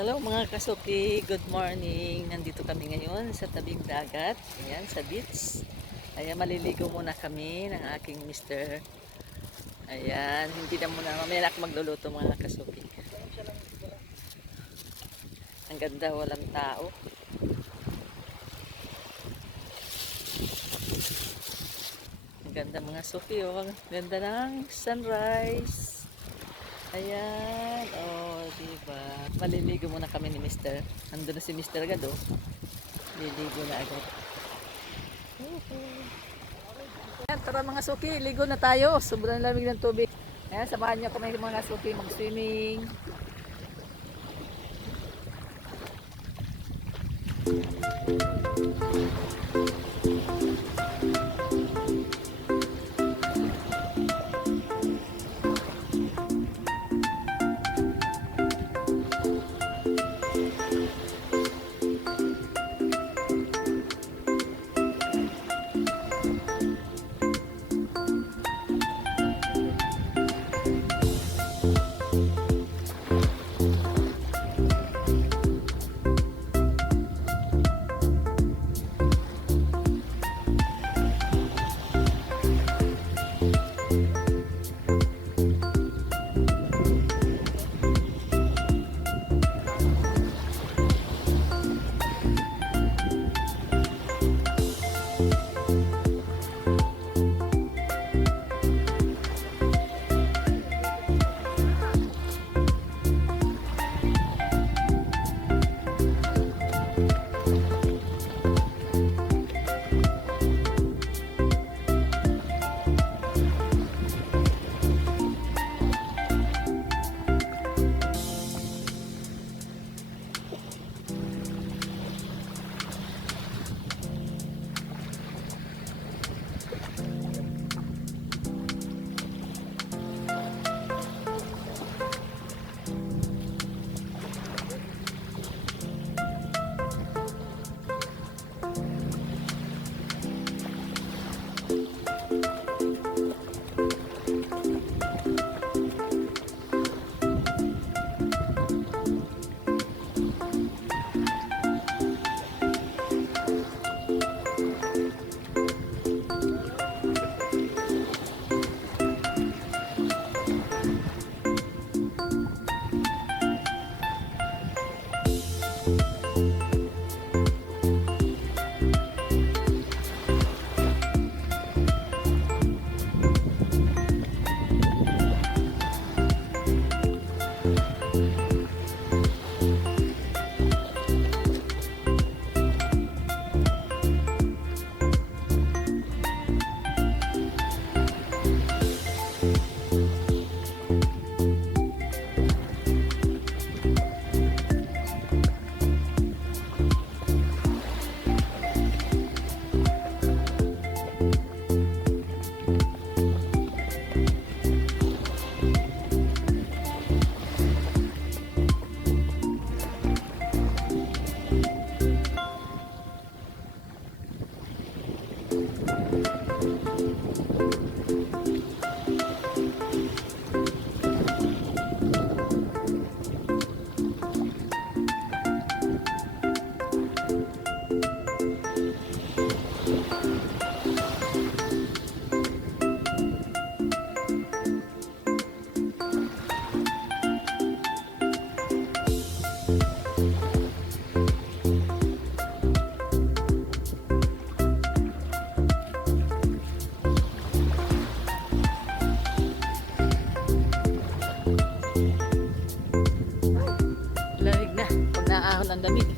Hello mga kasuki, good morning. Nandito kami ngayon sa tabing dagat. Ayan, sa beach. Ayan, maliligo muna kami ng aking mister. Ayan, hindi na muna. Mamaya na ako magluluto mga kasuki. Ang ganda, walang tao. Ang ganda mga suki, oh. Ang ganda ng sunrise. Ayan, oh, diba? Maliligo muna kami ni Mister. Nandun na si Mister agad, oh. Liligo na agad. Ayan, tara mga suki, ligo na tayo. Sobrang lamig ng tubig. Ayan, samahan niyo kami mga suki mag-swimming. Lamig na pag naahon ang damit.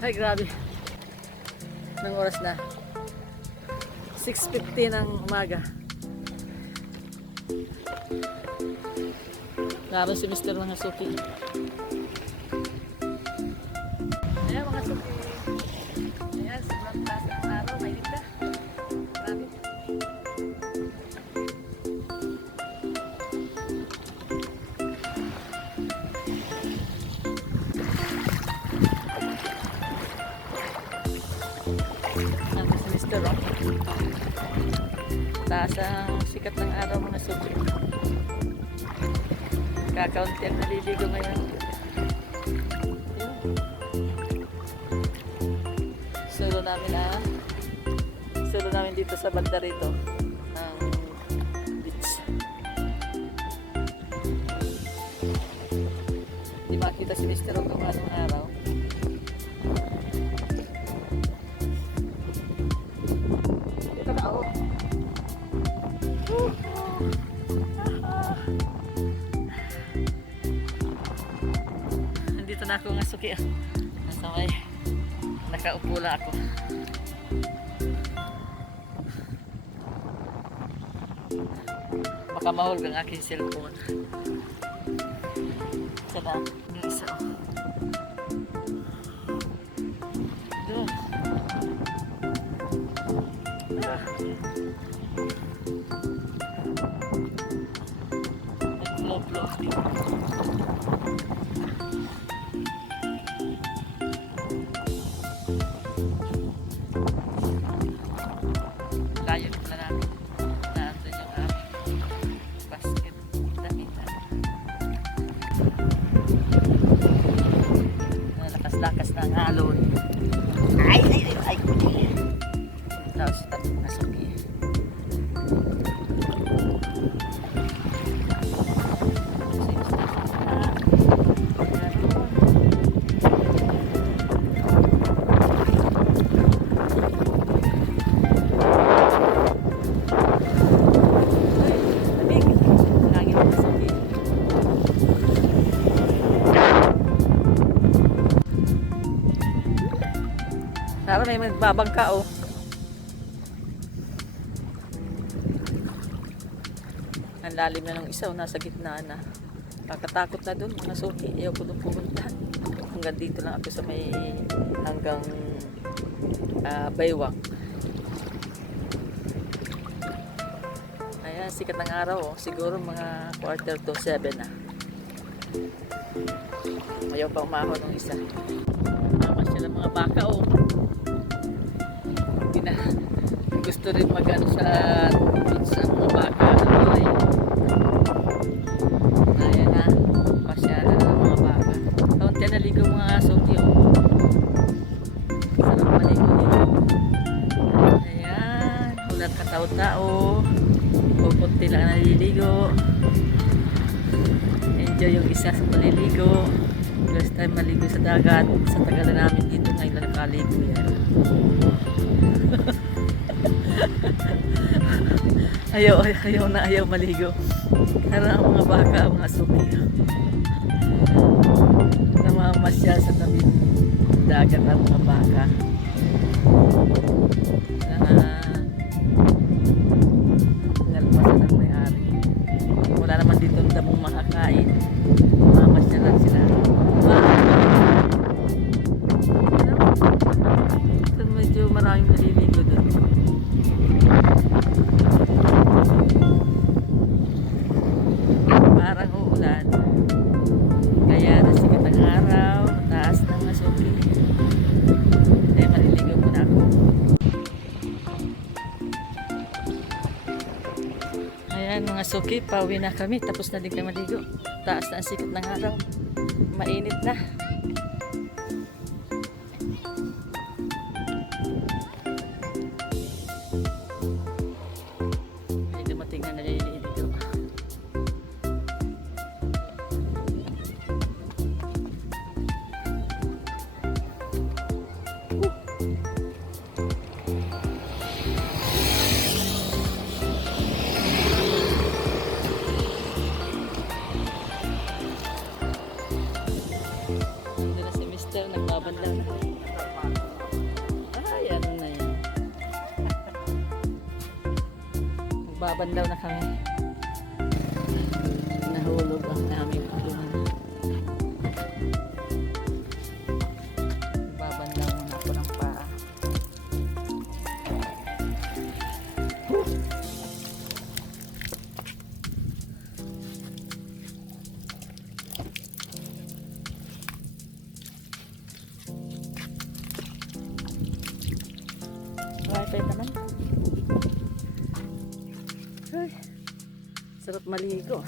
Ay, grabe. Anong oras na? 6:50 ng umaga. Naroon si Mr. mga suki. Ayan mga suki. Ayan, sobrang taas ng araw. Mainit na. Grabe. Nandun si Mr. Rock. Taas ang sikat ng araw mga suki. Kakaunti ang naliligo ngayon. Sulo namin dito sa banda rito ng beach. Hindi makita si Mr. Rock kung anong araw. Dito ka ako. Nandito na ako nga suki. Nasa may nakaupo lang ako. Baka mahulog ang aking cellphone. Sana yung isa. Doon. Nag-flow dito. Layo pala namin. Naandun yung basket. Damitan. Lakas-lakas na ang alon. Ay! Tapos tabi mga suki. Tara, may magbabangka oh. Ang lalim na ng isa, nasa gitna na. Kakatakot na dun mga suki. Ayaw ko dun pumunta. Hanggang dito lang ako sa may hanggang baywang. Ayan, sikat ng araw oh. Siguro mga 6:45 na. Ayaw pa umahon ng isa. Tama sila mga baka oh. Gusto rin mag-ano sa beach ang mga baka. Ayan na. Pasyalan ng mga baka. Kaunti na ligo mga suki oh. Sarap maligo dito. Ayan. Ulat ka tao-tao. Pupunti lang naliligo. Enjoy yung isa sa maliligo. First time maligo sa dagat. Sa tagal na namin dito ngayon na nakaligo yan. ayaw maligo. Tara ang mga baka, mga suki. Namamasya sa tabi dagat ang mga baka. Nalpasan ang may-ari. Wala naman dito ang damong makakain. Namamasya lang sila. Medyo maraming naliligo doon. Parang uulan. Kaya nasikat ang araw. Mataas ng mga suki. Kaya maliligo muna ako. Ayan mga suki, pauwi na kami. Tapos na din kami maligo. Taas na ang sikat ng araw. Mainit na. Magbabandaw na kami. Nahulog ang aming tulungan. Babandaw muna ako ng paa. Wifi naman. Ay, sarap maligo.